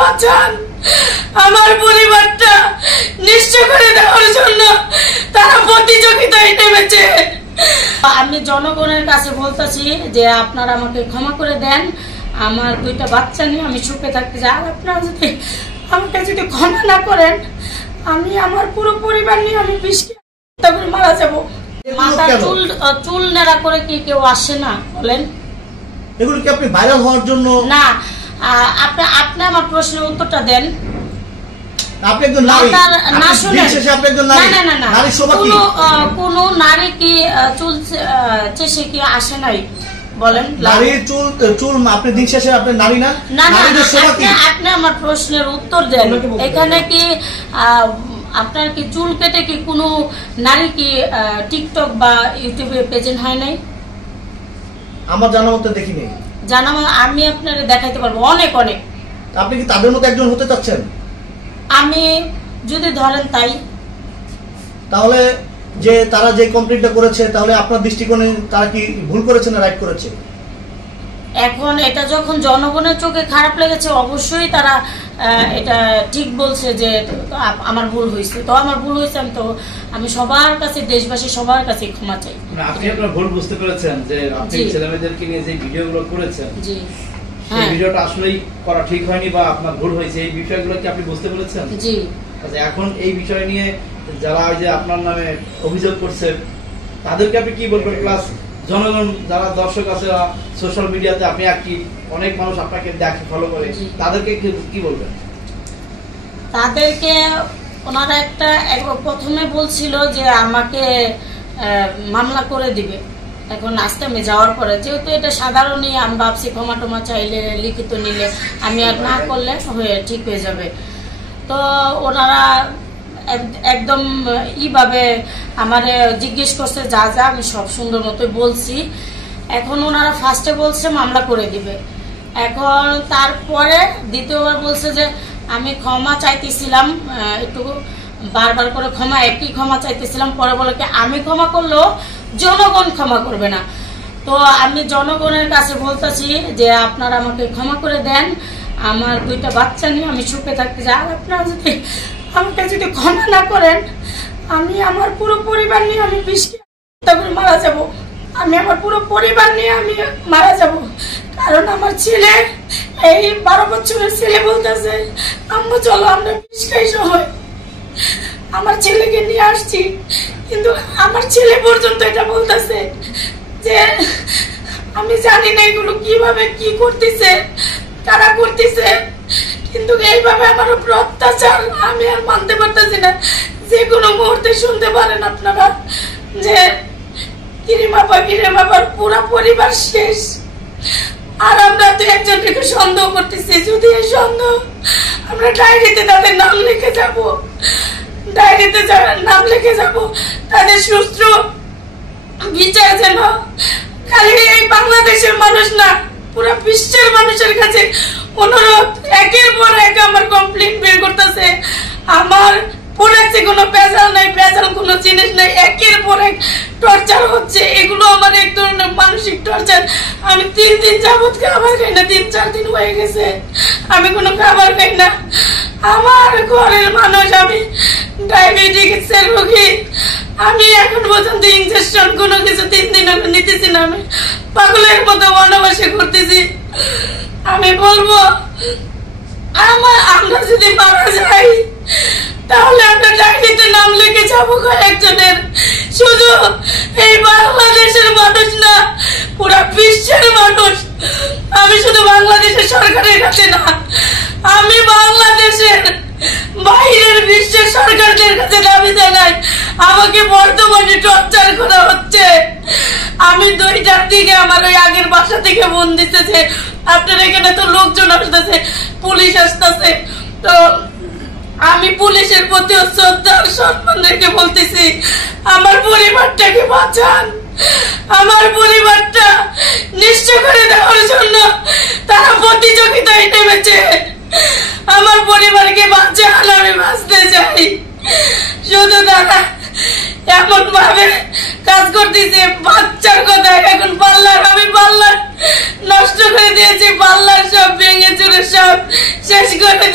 বাঁচান, আমার পরিবারটা নিঃস্ব করে দেওয়ার জন্য তারা প্রতিযোগিতায় নেমেছে। আমি জনগণের কাছে বলতেছি যে আপনারা আমাকে ক্ষমা করে দেন, আমার 2টা বাচ্চা নিয়ে আমি সুখে থাকতে চাই। আর আপনারা যদি আমাকে যদি ক্ষমা না করেন, আমি আমার পুরো পরিবার নিয়ে আমি বিষকে মারা যাবো। মাথার চুল নেড়া করে কি কেউ আসে না বলেন? এগুলো কি আপনি ভাইরাল হওয়ার জন্য? না, আপনি আমার প্রশ্নের উত্তরটা দেন। আপনি একজন নারী, না শুনেন, আপনি একজন নারী, নারী শোভা কি কোন নারী কি চুল চেষে কি আসে নাই বলেন? নারীর চুল আপনি দিন শেষে আপনি নারী না? আপনি আমার প্রশ্নের উত্তর দেন। এখানে কি আপনার কি চুল কেটে কি কোনো নারী কি টিকটক বা ইউটিউবে প্রেজেন্ট হয় নাই? আমার জানা মতে দেখি নাই। জানা আমি আপনারে দেখাইতে পারবো অনেক অনেক। আপনি কি তাদের মতো একজন হতে চাচ্ছেন? আমি যদি ধরেন তাই, তাহলে যে তারা যে কমপ্লেইনটা করেছে, তাহলে আপনার দৃষ্টিকোণে তারা কি ভুল করেছে না রাইট করেছে? এখন এটা যখন জনগণের চোখে খারাপ লেগেছে, অবশ্যই তারা এটা ঠিক বলছে যে আমার ভুল হয়েছে। তো আমার ভুল হয়েছে, আমি সবার কাছে, দেশবাসী সবার কাছে ক্ষমা চাই। আপনি আপনার ভুল বুঝতে পেরেছেন যে আপনি ছেলেমেয়েদেরকে নিয়ে যে ভিডিওগুলো করেছেন, জি, সেই ভিডিওটা আসলেই করা ঠিক হয়নি বা আপনার ভুল হয়েছে, এই বিষয়গুলো কি আপনি বুঝতে পেরেছেন? জি। আচ্ছা, এখন এই বিষয় নিয়ে যারা ওই যে আপনার নামে অভিযোগ করছে তাদেরকে আপনি কি বলবেন? প্লাস জনগণ যারা দর্শক আছে সোশ্যাল মিডিয়াতে, আপনি অ্যাক্টিভ, অনেক মানুষ আপনাকে দেখে, ফলো করে, তাদেরকে কি বলবেন? তাদেরকে ওনারা প্রথমে বলছিল যে আমাকে মামলা করে দিবে। এখন আজকে আমি যাওয়ার পরে, যেহেতু এটা সাধারণই, আমি ভাবছি ক্ষমা টমা চাইলে, লিখিত নিলে, আমি আর না করলে ঠিক হয়ে যাবে। তো ওনারা একদম ভাবে আমারে জিজ্ঞেস করছে, যা যা আমি সব সুন্দর মতোই বলছি। এখন ওনারা ফার্স্টে বলছে মামলা করে দিবে, এখন তারপরে দ্বিতীয়বার বলছে যে আমি ক্ষমা চাইতেছিলাম, একটু বারবার করে একই ক্ষমা চাইতেছিলাম। পরে বলে কি আমি ক্ষমা করলেও জনগণ ক্ষমা করবে না। তো আমি জনগণের কাছে বলতেছি যে আপনারা আমাকে ক্ষমা করে দেন, আমার 2টা বাচ্চা নিয়ে আমি সুখে থাকতে চাই। আর আপনারা যদি আমাকে যদি ক্ষমা না করেন, আমি আমার পুরো পরিবার নিয়ে আমি বিষকে মারা যাব। আমি আমার পুরো পরিবার নিয়ে আমি মারা যাব। কারণ আমার ছেলে, এই 12 বছরের ছেলে বলতেছে, আম্মু চলো আমরা বিষ খাই সবাই। আমার ছেলেকে নিয়ে আসছি, কিন্তু আমার ছেলে পর্যন্ত এটা বলতেছে যে আমি জানি না এগুলো কিভাবে কি করতেছে, কারা করতেছে, কিন্তু এইভাবে আমার উপর অত্যাচার আমি আর মানতে পারতেছি না। যে কোনো মুহূর্তে শুনতে পারেন আপনারা যে কিরিমাপার পুরা পরিবার শেষ। আর আমরা তো একজনকে সন্দেহ করতেছি, যদি এই সন্দেহ আমরা ডায়েরিতে তাদের নাম লিখে যাব, ডায়েরিতে নাম লিখে যাব, তাদের সুস্থ বিচার যেন খালি এই বাংলাদেশের মানুষ না, পুরো বিশ্বের মানুষের কাছে অনুরোধ। একের পর এক আমার কমপ্লেইন বের করতেছে, আমার পড়েছে কোনো পেঁচাল নাই, পেঁচাল কোনো জিনিস নাই, একের পর এক টর্চার হচ্ছে। এগুলো আমার এক ধরনের মানসিক টর্চার। আমি 3 দিন যাবত খাবার খাই না, 3-4 দিন হয়ে গেছে আমি কোনো খাবার খাই না। আমার ঘরের মানুষ, আমি ডায়াবেটিসের রোগী, আমি এখন পর্যন্ত ইনজেকশন কোনো কিছু 3 দিন হলে নিতেছি না। আমি পাগলের মতো বনবাসে করতেছি। আমি বলবো আমরা যদি মারা যাই, তাহলে আমরা ডায়েরিতে নাম লিখে যাবো কয়েকজনের। শুধু এই বাংলাদেশের মানুষ না, পুরা বিশ্বের মানুষ। আমি শুধু বাংলাদেশের সরকারের কাছে না, আমি বাংলাদেশের বাইরের বিশ্বের সরকারদের কাছে দাবি জানাই, আমাকে বর্তমানে টর্চার করা হচ্ছে। আমি 2টার দিকে আমার ওই আগের বাসা থেকে ফোন দিতেছে, আপনার এখানে তো লোকজন আসতেছে, পুলিশ আসতেছে। তো আমি পুলিশের প্রতি শ্রদ্ধা সম্মান রেখে বলতেছি, আমার পরিবারটাকে বাঁচান, আমার পরিবারটা নিঃস্ব করে দেওয়ার জন্য তারা প্রতিযোগিতায় নেমেছে। আমার পরিবারকে বাঁচান, আমি বাঁচতে চাই। শুধু তারা এমন ভাবে কাজ করতেছে, বাচ্চার কথা। এখন আমি পার্লার নষ্ট করে দিয়েছি, পার্লার সব ভেঙে চুরে সব শেষ করে